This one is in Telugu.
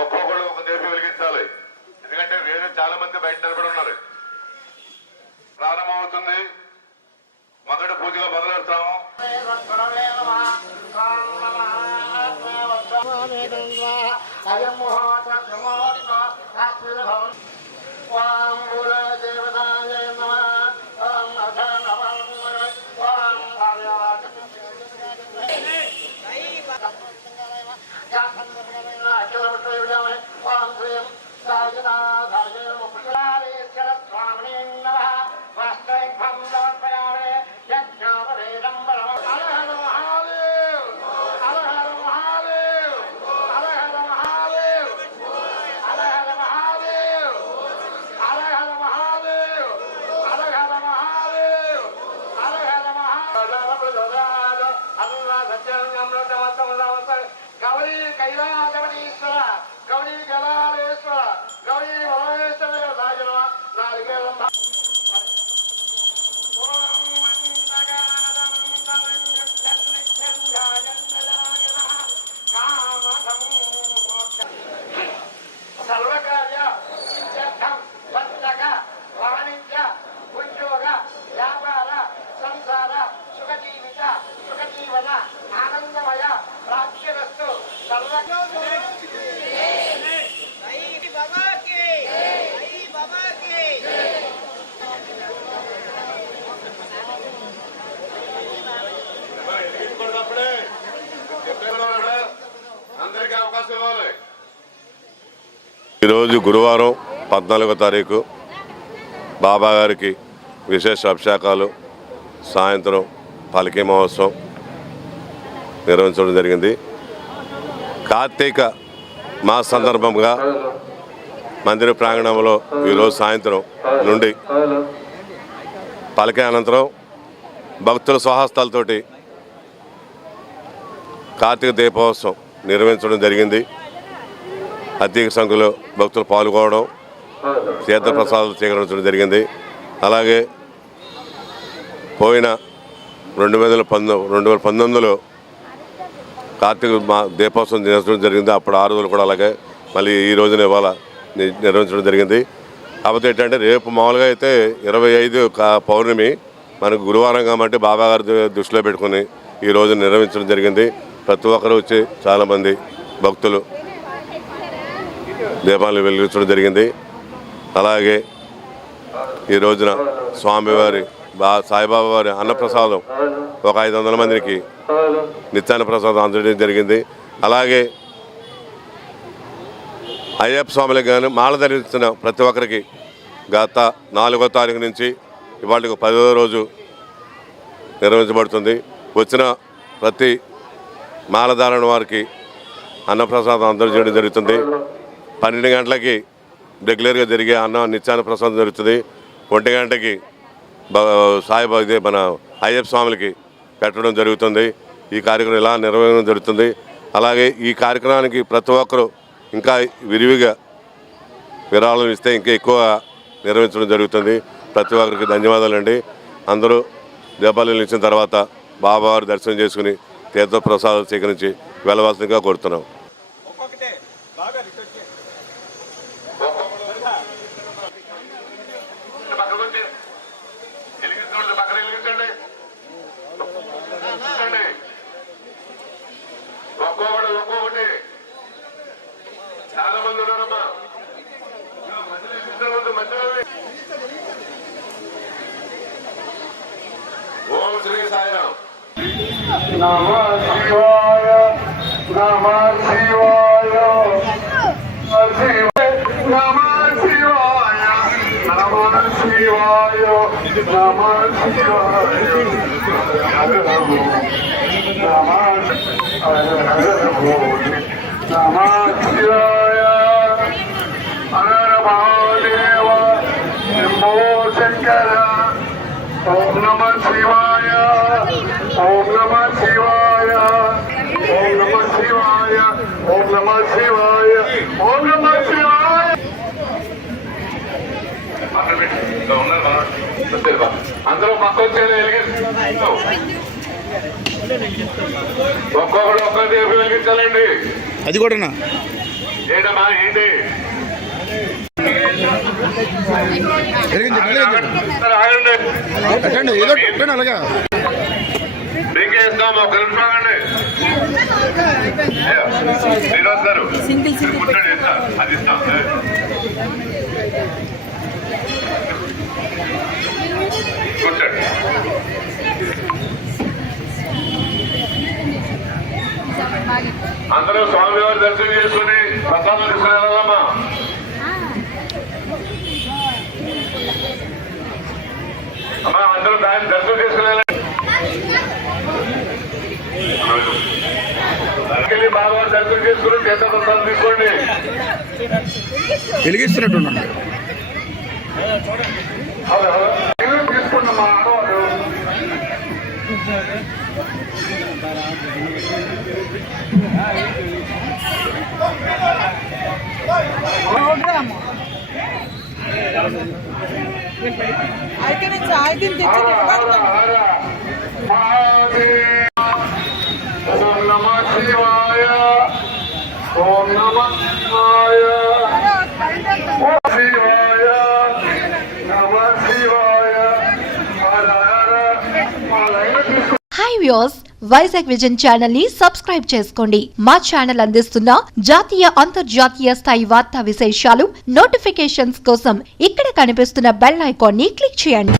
ఒక్కొక్కళ్ళు ఒక దీపం వెలిగించాలి. ఎందుకంటే వేరే చాలా మంది బయట నిలబడి ఉన్నారు. ప్రారంభమవుతుంది. మొదటి పూజగా మొదలెడతాము. గౌరీ కైలాసవనీశ్వర, గౌరీ గలాలేశ్వర, గౌరీ వరవేశ్వర సాజన నాలుగేళ్ళ సర్వకార్య సిద్ధ్యర్థం వర్తక వాణిజ్య ఉద్యోగ వ్యాపార సంసార సుఖజీవిత సుఖజీవన ఆనందమయ ప్రాప్తిరస్తు అందరికీ అవకాశం ఇవ్వాలి. ఈరోజు గురువారం 14వ తారీఖు బాబా గారికి విశేష అభిషేకాలు, సాయంత్రం పాలకీ మహోత్సవం నిర్వహించడం జరిగింది. కార్తీక మాస సందర్భంగా మందిర ప్రాంగణంలో ఈరోజు సాయంత్రం నుండి పాలకీ అనంతరం భక్తుల స్వహస్తాలతోటి కార్తీక దీపోత్సవం నిర్వహించడం జరిగింది. అత్యధిక సంఖ్యలో భక్తులు పాల్గొనడం, తీర్థప్రసాదాలు స్వీకరించడం జరిగింది. అలాగే పోయిన 2019లో కార్తీక దీపోత్సవం నిర్వహించడం జరిగింది. అప్పుడు 6 రోజులు కూడా అలాగే మళ్ళీ ఈ రోజున ఇవాళ నిర్వహించడం జరిగింది. కాకపోతే ఏంటంటే రేపు మామూలుగా అయితే 25 పౌర్ణమి, మనకు గురువారం కాబట్టి బాబా గారి దృష్టిలో పెట్టుకుని ఈ రోజు నిర్వహించడం జరిగింది. ప్రతి ఒక్కరు వచ్చి చాలామంది భక్తులు దీపాలు వెలిగించడం జరిగింది. అలాగే ఈ రోజున స్వామివారి సాయిబాబా వారి అన్నప్రసాదం ఒక 500 మందికి నిత్యాన్న ప్రసాదం అందజేయడం జరిగింది. అలాగే అయ్యప్ప స్వాములకు కానీ మాల ధరించిన ప్రతి ఒక్కరికి గత 4వ తారీఖు నుంచి ఇవాళకి 10వ రోజు నిర్వహించబడుతుంది. వచ్చిన ప్రతి మాలధారణ వారికి అన్నప్రసాదం అందజేయడం జరుగుతుంది. 12 గంటలకి రెగ్యులర్గా జరిగే నిత్యాన్న ప్రసాదం జరుగుతుంది. 1 గంటకి సాయిబాబా ఇదే మన అయ్యప్ప స్వాములకి పెట్టడం జరుగుతుంది. ఈ కార్యక్రమం ఇలా నిర్వహించడం జరుగుతుంది. అలాగే ఈ కార్యక్రమానికి ప్రతి ఒక్కరూ ఇంకా విరివిగా విరాళం ఇస్తే ఇంకా ఎక్కువ నిర్వహించడం జరుగుతుంది. ప్రతి ఒక్కరికి ధన్యవాదాలండి. అందరూ దీపాలు ఇచ్చిన తర్వాత బాబావారి దర్శనం చేసుకుని తీర్థ ప్రసాదాలు స్వీకరించి వెళ్ళవలసిందిగా కోరుతున్నాం. చాలా మంది ఉన్నారమ్మా. ఓం శ్రీ సాయిరాం. నమః శివాయ, నమః శివాయ, నమః శివాయ, నమః శివాయ, నమః శివాయ, నమః శివాయ, హర మహాదేవ, శంభో శంకర. ఓం నమః శివాయ, ఓం నమః శివాయ, ఓం నమః శివాయ, ఓం నమః శివాయ, ఓం నమః శివాయ. అందరూ పక్క వచ్చేది ఒక్కొక్కడు ఒక్క దీపం వెలిగించాలండి. అది కూడానా? ఏంటమ్మా ఏంటి ఆగండి, పెట్టండి, ఏదో పెట్టండి అలాగా. మీకే ఇస్తాం, ఒక నిమిషం ఆగండి. శ్రీనివాస్ గారు కూర్చోండి, ఇస్తా అది ఇస్తాం. కూర్చోండి. అందరూ స్వామివారి దర్శనం చేసుకుని ప్రసాదం తీసుకునేదమ్మా. అమ్మా అందరూ దాన్ని దర్శనం చేసుకునేలా బాగా దర్శనం చేసుకుని తీర్థ ప్రసాదం తీసుకోండి. వెలిగిస్తున్నట్టున్నాడు. తీసుకున్నామా ఆడవాళ్ళు ఓం నమ శివాయ ఓం నమ శివాయ ఓం శివాయ నమ శివాయ హర హర మా లైన్ తీసుకు. Hi viewers, Vizag vision channel ని సబ్స్క్రైబ్ చేసుకోండి. మా ఛానల్ అందిస్తున్న జాతీయ అంతర్జాతీయ స్థాయి వార్తా విశేషాలు నోటిఫికేషన్స్ కోసం ఇక్కడ కనిపిస్తున్న బెల్ ఐకాన్ ని క్లిక్ చేయండి.